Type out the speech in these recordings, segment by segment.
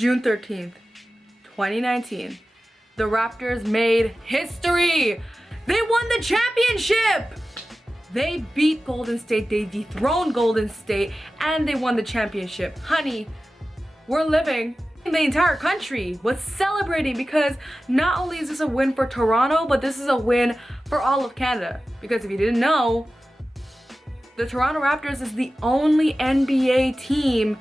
June 13th, 2019. The Raptors made history. They won the championship. They beat Golden State, they dethroned Golden State, and they won the championship. Honey, we're living. The entire country was celebrating because not only is this a win for Toronto, but this is a win for all of Canada. Because if you didn't know, the Toronto Raptors is the only NBA team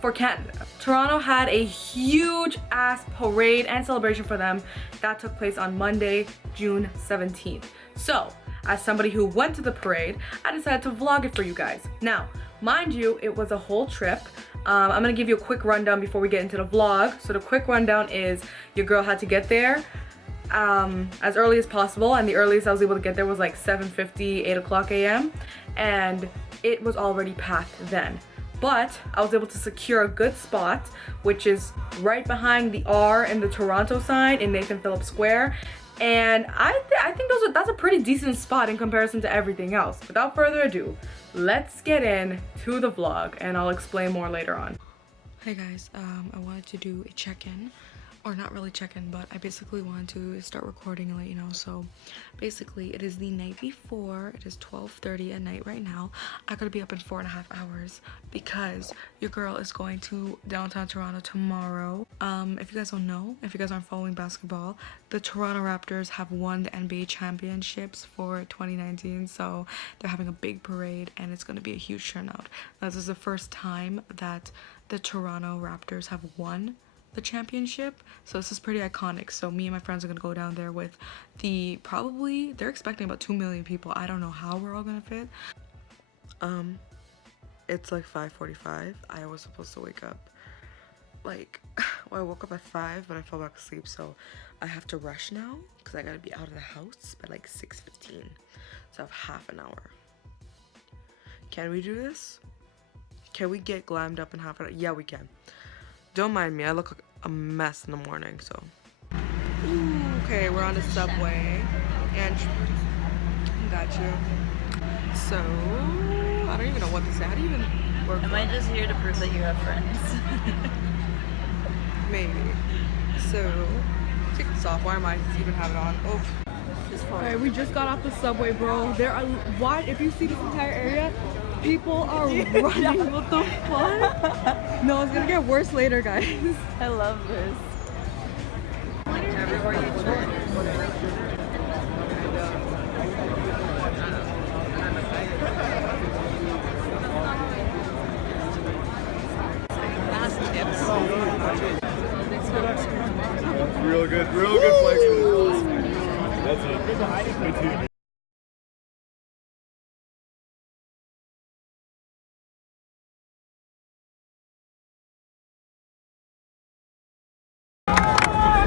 for Canada. Toronto had a huge ass parade and celebration for them that took place on Monday, June 17th. So, as somebody who went to the parade, I decided to vlog it for you guys. Now, mind you, it was a whole trip. I'm gonna give you a quick rundown before we get into the vlog. So the quick rundown is your girl had to get there as early as possible, and the earliest I was able to get there was like 7:50, 8 o'clock a.m. and it was already packed then. But I was able to secure a good spot, which is right behind the R in the Toronto sign in Nathan Phillips Square. And I think that's a pretty decent spot in comparison to everything else. Without further ado, let's get into the vlog and I'll explain more later on. Hey guys, I wanted to do a check-in. Or not really check-in, but I basically wanted to start recording and let you know. So basically it is the night before. It is 12:30 at night right now. I gotta be up in 4.5 hours because your girl is going to downtown Toronto tomorrow. If you guys don't know, if you guys aren't following basketball, the Toronto Raptors have won the NBA championships for 2019, so they're having a big parade and it's gonna be a huge turnout. Now, this is the first time that the Toronto Raptors have won the championship, so this is pretty iconic. So me and my friends are gonna go down there with they're expecting about 2 million people. I don't know how we're all gonna fit. It's like 5:45. I was supposed to wake up like I woke up at 5, but I fell back asleep, so I have to rush now because I gotta be out of the house by like 6:15, so I have half an hour. Can we do this? Can we get glammed up in half an hour? Yeah, we can. Don't mind me, I look like a mess in the morning, so. Ooh, okay, we're on the subway. And got you. So, I don't even know what to say. How do you even work? Am I just here to prove that you have friends? Maybe. So, take this off. Why am I even have it on? Oh. Alright, we just got off the subway, bro. There are, why, if you see this entire area, people are running. What the fuck? No, it's gonna get worse later, guys. I love this. Everywhere you turn. Fast tips. Real good flex for this. That's it.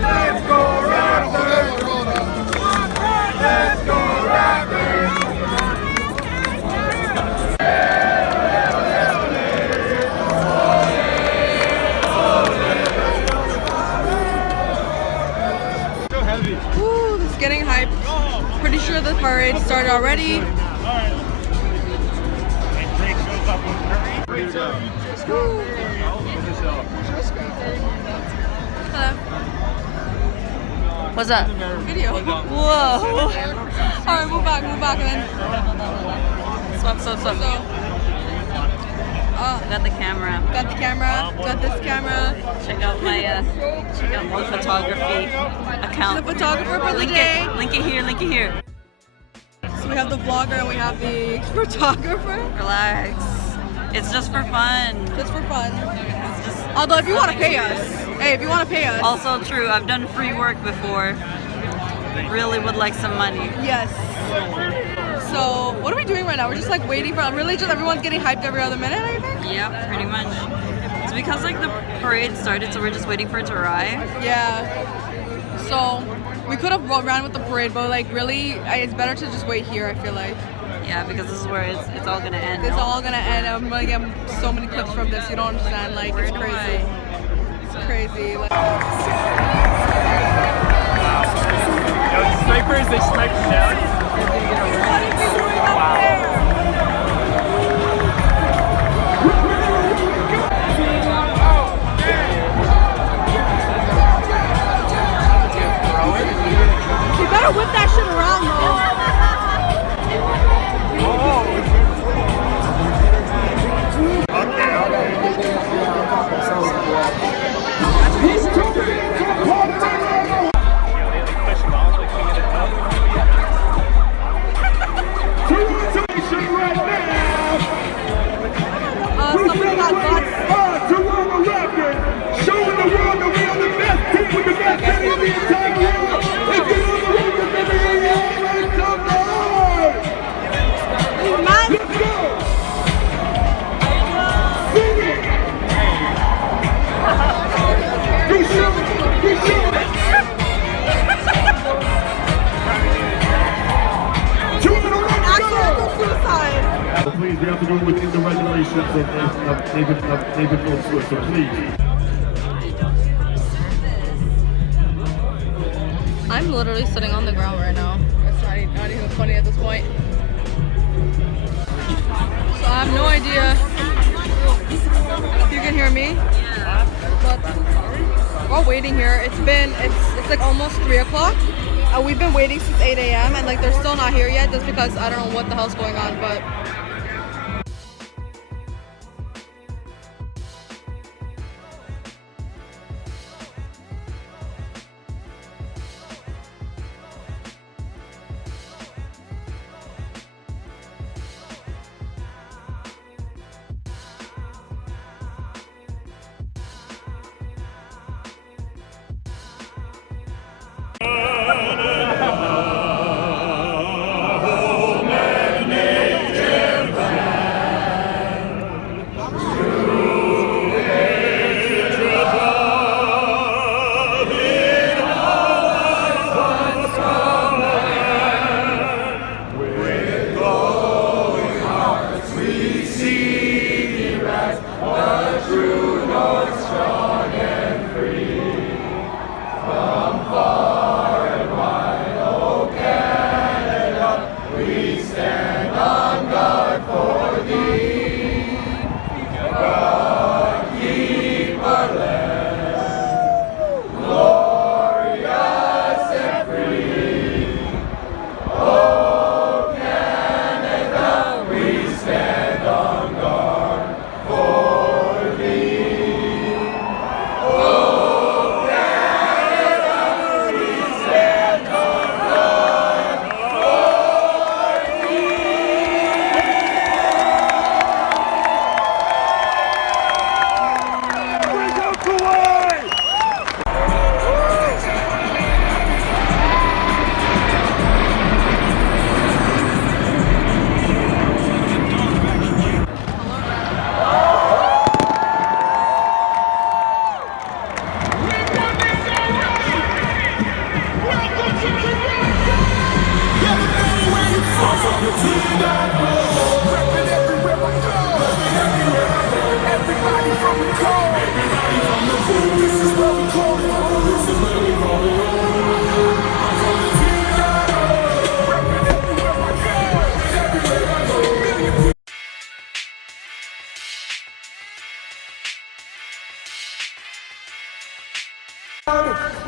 Let's go Raptors! Let's go Raptors! So heavy. Woo, this is getting hyped. Pretty sure the parade started already. Alright. And Drake shows up with Curry. Hello. What's that? Video. Whoa. Alright, move back, and then. Swap. So, Got the camera. got the camera, got this camera. Check out my photography account. The photographer for the day. Link it here. So we have the vlogger and we have the photographer. Relax. It's just for fun. Just for fun. It's just Although if you want to pay us, hey, if you want to pay us. also true. I've done free work before. Really would like some money. Yes. So what are we doing right now? We're just like waiting for, really just everyone's getting hyped every other minute, I think? Yeah, pretty much. It's because like the parade started, so we're just waiting for it to arrive. Yeah. So we could have ran with the parade, but like really, it's better to just wait here, I feel like. Yeah, because this is where it's all gonna end. It's all gonna end. I'm gonna get so many clips from this, you don't understand, like it's crazy. It's crazy. Like, Snipers, they snipe down. what is he doing up there? we have to do it within the regulations of David Swift, so please. I'm literally sitting on the ground right now. It's not even funny at this point. So I have no idea if you can hear me. But while waiting here, it's like almost 3 o'clock. We've been waiting since 8 a.m. and like they're still not here yet just because I don't know what the hell's going on, but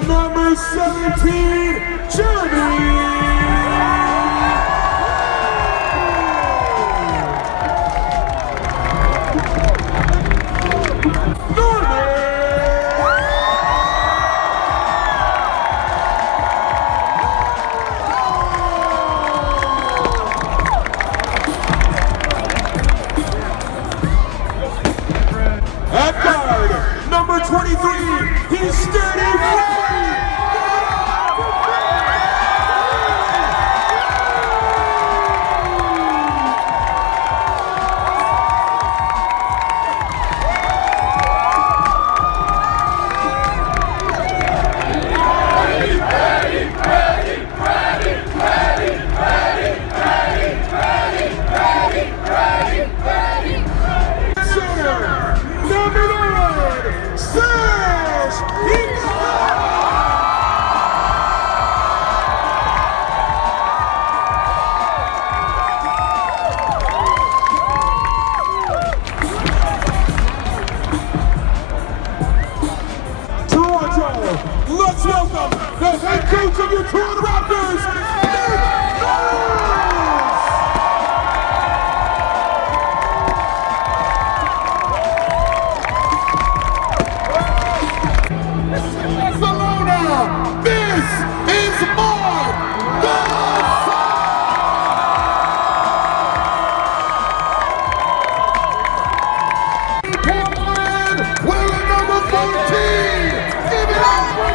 Number 17, Jeremy! At guard, number 23, he's Steady Freddy! Let's welcome the head coach of your Toronto Raptors, Barcelona. This is Mark Portland, winning number 14. Give it up for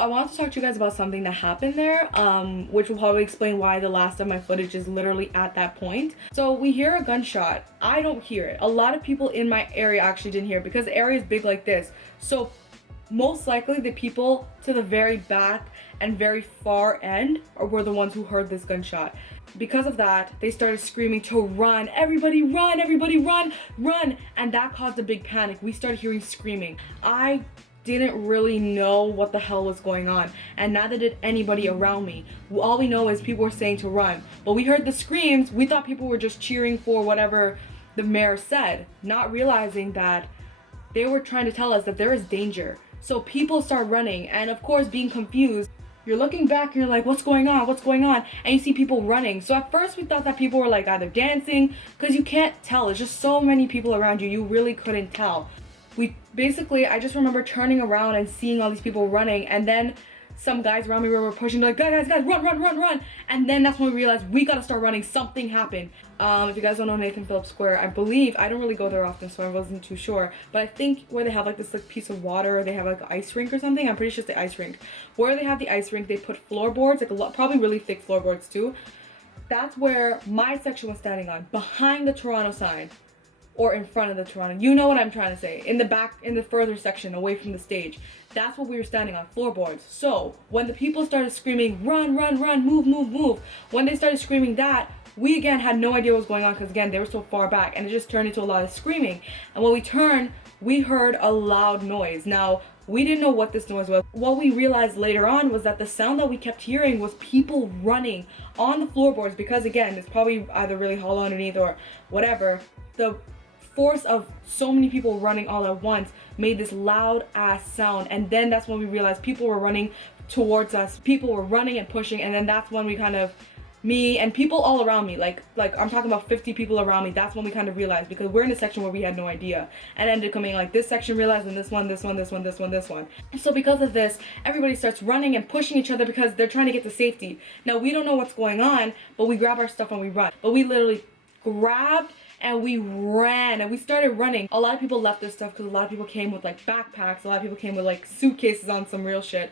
I wanted to talk to you guys about something that happened there, which will probably explain why the last of my footage is literally at that point. So we hear a gunshot. I don't hear it. A lot of people in my area actually didn't hear it because the area is big like this. So most likely the people to the very back and very far end were the ones who heard this gunshot. Because of that, they started screaming to run, everybody run, run, and that caused a big panic. We started hearing screaming. I didn't really know what the hell was going on, and neither did anybody around me. All we know is people were saying to run, but we heard the screams. We thought people were just cheering for whatever the mayor said, not realizing that they were trying to tell us that there is danger. So people start running, and of course being confused, you're looking back and you're like, what's going on, and you see people running. So at first we thought that people were like either dancing, because you can't tell, it's just so many people around you, you really couldn't tell. I just remember turning around and seeing all these people running, and then some guys around me were pushing, like, guys, run, and then that's when we realized we gotta start running. Something happened. If you guys don't know Nathan Phillips Square, I believe, I don't really go there often, so I wasn't too sure, but I think where they have like this like piece of water, or they have like an ice rink or something, I'm pretty sure it's the ice rink. Where they have the ice rink, they put floorboards, like a lot, probably really thick floorboards too. That's where my section was standing on, behind the Toronto sign. Or in front of the Toronto. You know what I'm trying to say. In the back, in the further section, away from the stage. That's what we were standing on, floorboards. So, when the people started screaming, run, move, when they started screaming that, we again had no idea what was going on, because again, they were so far back, and it just turned into a lot of screaming. And when we turned, we heard a loud noise. Now, we didn't know what this noise was. What we realized later on was that the sound that we kept hearing was people running on the floorboards, because again, it's probably either really hollow underneath or whatever. The force of so many people running all at once made this loud ass sound, and then that's when we realized people were running towards us. People were running and pushing, and then that's when we kind of, me and people all around me, like I'm talking about 50 people around me, that's when we kind of realized, because we're in a section where we had no idea, and ended up coming like this section realized, and this one. So because of this, everybody starts running and pushing each other because they're trying to get to safety. Now we don't know what's going on, but we grab our stuff and we run. But we literally grabbed and we ran and we started running. A lot of people left this stuff because a lot of people came with like backpacks, a lot of people came with like suitcases on some real shit.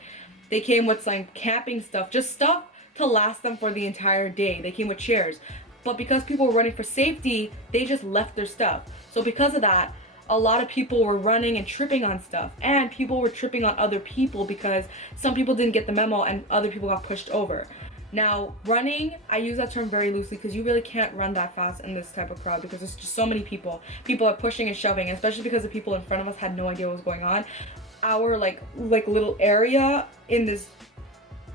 They came with some camping stuff, just stuff to last them for the entire day. They came with chairs. But because people were running for safety, they just left their stuff. So because of that, a lot of people were running and tripping on stuff, and people were tripping on other people because some people didn't get the memo and other people got pushed over. Now, running, I use that term very loosely because you really can't run that fast in this type of crowd because there's just so many people. People are pushing and shoving, especially because the people in front of us had no idea what was going on. Our like little area in this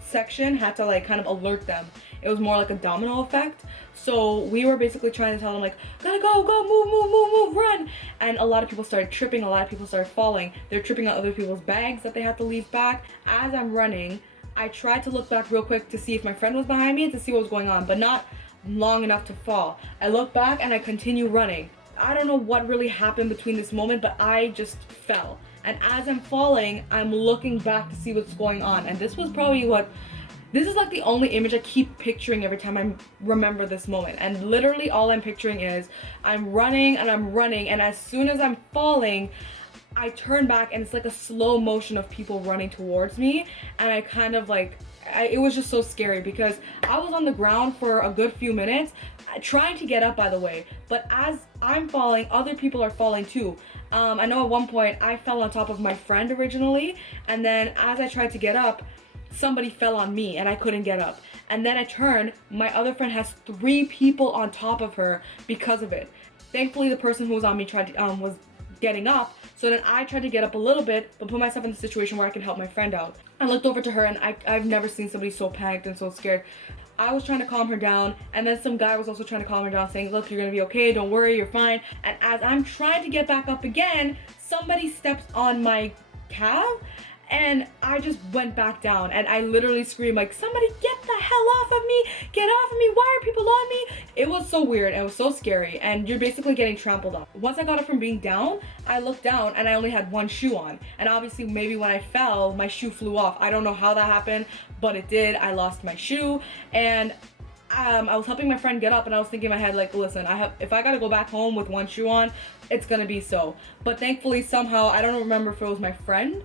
section had to like kind of alert them. It was more like a domino effect. So we were basically trying to tell them like, gotta go, move, run. And a lot of people started tripping, a lot of people started falling. They're tripping on other people's bags that they had to leave back. As I'm running, I tried to look back real quick to see if my friend was behind me and to see what was going on, but not long enough to fall. I look back and I continue running. I don't know what really happened between this moment, but I just fell. And as I'm falling, I'm looking back to see what's going on. And this was probably this is like the only image I keep picturing every time I remember this moment. And literally all I'm picturing is I'm running, and as soon as I'm falling, I turn back and it's like a slow motion of people running towards me, and I kind of like, it was just so scary because I was on the ground for a good few minutes trying to get up, by the way, but as I'm falling, other people are falling too. I know at one point I fell on top of my friend originally, and then as I tried to get up, somebody fell on me and I couldn't get up, and then I turned, my other friend has 3 people on top of her because of it. Thankfully the person who was on me was getting up, so then I tried to get up a little bit but put myself in a situation where I could help my friend out. I looked over to her and I've never seen somebody so panicked and so scared. I was trying to calm her down, and then some guy was also trying to calm her down, saying, look, you're gonna be okay, don't worry, you're fine. And as I'm trying to get back up again, somebody steps on my calf, and I just went back down, and I literally screamed like, somebody get the hell off of me, get off of me, why are people on me? It was so weird, and it was so scary, and you're basically getting trampled on. Once I got up from being down, I looked down and I only had one shoe on, and obviously maybe when I fell, my shoe flew off. I don't know how that happened, but it did. I lost my shoe, and I was helping my friend get up, and I was thinking in my head like, listen, if I gotta go back home with one shoe on, it's gonna be so. But thankfully somehow, I don't remember if it was my friend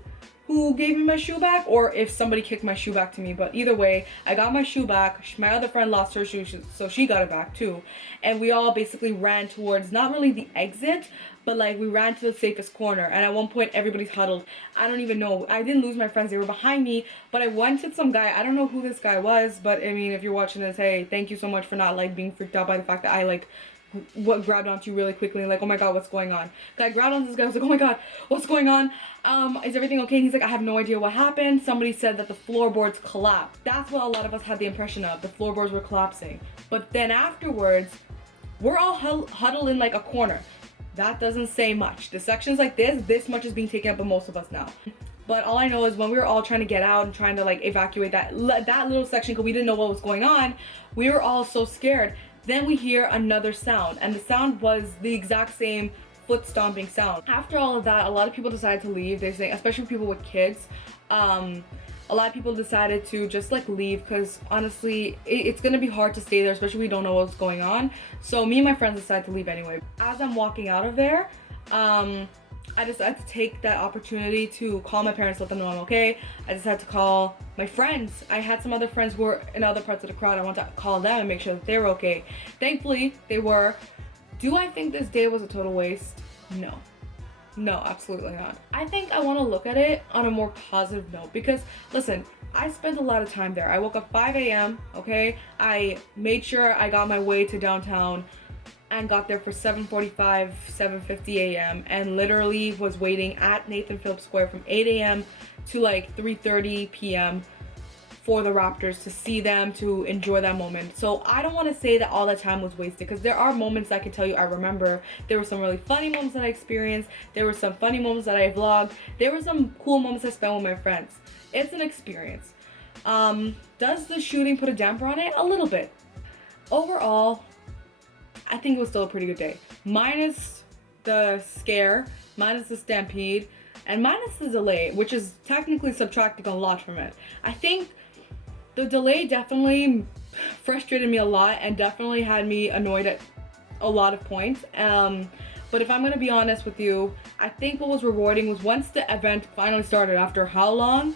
who gave me my shoe back or if somebody kicked my shoe back to me. But either way, I got my shoe back. My other friend lost her shoe, so she got it back too. And we all basically ran towards not really the exit, but like we ran to the safest corner. And at one point, everybody's huddled. I don't even know. I didn't lose my friends. They were behind me. But I went to some guy. I don't know who this guy was. But I mean, if you're watching this, hey, thank you so much for not like being freaked out by the fact that I like grabbed onto you really quickly, like, oh my god, what's going on? I grabbed onto this guy. I was like, oh my god, what's going on? Is everything okay? And he's like, I have no idea what happened. Somebody said that the floorboards collapsed. That's what a lot of us had the impression of. The floorboards were collapsing. But then afterwards, we're all huddled in like a corner. That doesn't say much. The sections like this much is being taken up by most of us now. But all I know is when we were all trying to get out and trying to like evacuate that little section because we didn't know what was going on, we were all so scared. Then we hear another sound, and the sound was the exact same foot stomping sound. After all of that, a lot of people decided to leave. They say, especially people with kids, a lot of people decided to just like leave because honestly, it's gonna be hard to stay there, especially if we don't know what's going on. So me and my friends decided to leave anyway. As I'm walking out of there, I decided to take that opportunity to call my parents, let them know I'm okay. I decided to call my friends. I had some other friends who were in other parts of the crowd. I wanted to call them and make sure that they were okay. Thankfully, they were. Do I think this day was a total waste? No. No, absolutely not. I think I want to look at it on a more positive note because, listen, I spent a lot of time there. I woke up 5 a.m., okay? I made sure I got my way to downtown and got there for 7:45, 7:50 a.m. and literally was waiting at Nathan Phillips Square from 8 a.m. to like 3:30 p.m. for the Raptors to see them, to enjoy that moment. So I don't want to say that all that time was wasted because there are moments I can tell you I remember. There were some really funny moments that I experienced. There were some funny moments that I vlogged. There were some cool moments I spent with my friends. It's an experience. Does the shooting put a damper on it? A little bit. Overall, I think it was still a pretty good day. Minus the scare, minus the stampede, and minus the delay, which is technically subtracting a lot from it. I think the delay definitely frustrated me a lot and definitely had me annoyed at a lot of points. But if I'm gonna be honest with you, I think what was rewarding was once the event finally started, after how long?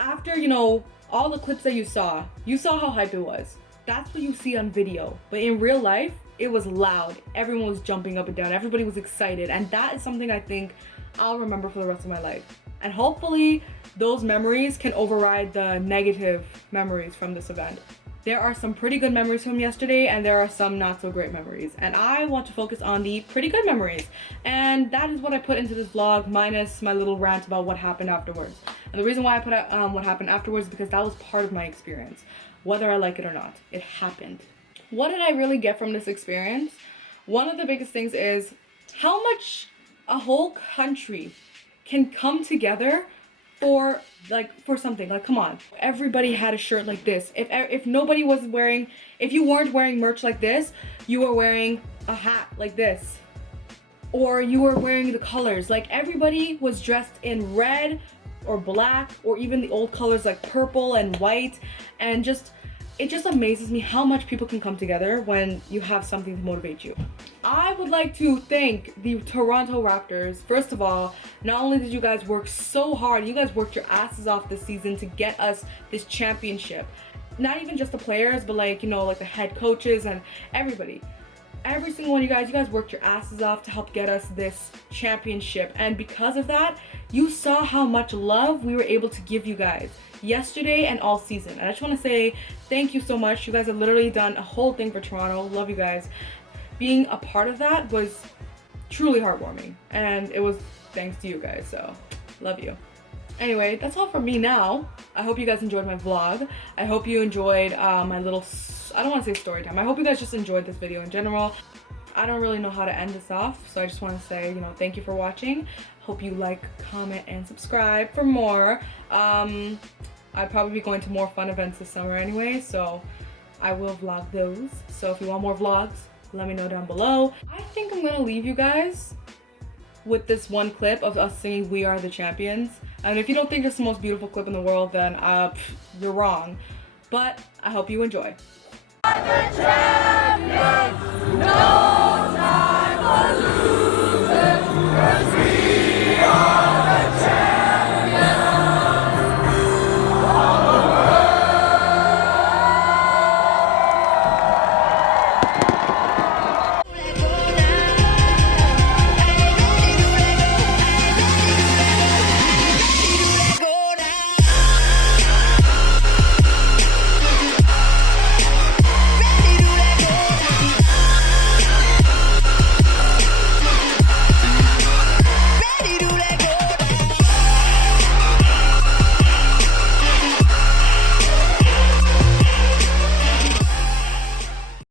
After, you know, all the clips that you saw how hype it was. That's what you see on video. But in real life, it was loud. Everyone was jumping up and down. Everybody was excited. And that is something I think I'll remember for the rest of my life. And hopefully those memories can override the negative memories from this event. There are some pretty good memories from yesterday and there are some not so great memories. And I want to focus on the pretty good memories. And that is what I put into this vlog, minus my little rant about what happened afterwards. And the reason why I put what happened afterwards is because that was part of my experience. Whether I like it or not, it happened. What did I really get from this experience? One of the biggest things is how much a whole country can come together for something. Like, come on, everybody had a shirt like this. If nobody was wearing, if you weren't wearing merch like this, you were wearing a hat like this, or you were wearing the colors. Like, everybody was dressed in red or black, or even the old colors like purple and white, and it just amazes me how much people can come together when you have something to motivate you. I would like to thank the Toronto Raptors. First of all, not only did you guys work so hard, you guys worked your asses off this season to get us this championship. Not even just the players, but like, you know, like the head coaches and everybody. Every single one of you guys worked your asses off to help get us this championship. And because of that, you saw how much love we were able to give you guys yesterday and all season. And I just want to say thank you so much. You guys have literally done a whole thing for Toronto. Love you guys. Being a part of that was truly heartwarming. And it was thanks to you guys. So, love you. Anyway, that's all from me now. I hope you guys enjoyed my vlog. I hope you enjoyed my little, I don't want to say story time. I hope you guys just enjoyed this video in general. I don't really know how to end this off, so I just want to say, you know, thank you for watching. Hope you like, comment, and subscribe for more. I'll probably be going to more fun events this summer anyway, so I will vlog those. So if you want more vlogs, let me know down below. I think I'm gonna leave you guys with this one clip of us singing "We Are the Champions." And if you don't think it's the most beautiful clip in the world, then you're wrong. But I hope you enjoy. The champions, no time for losers.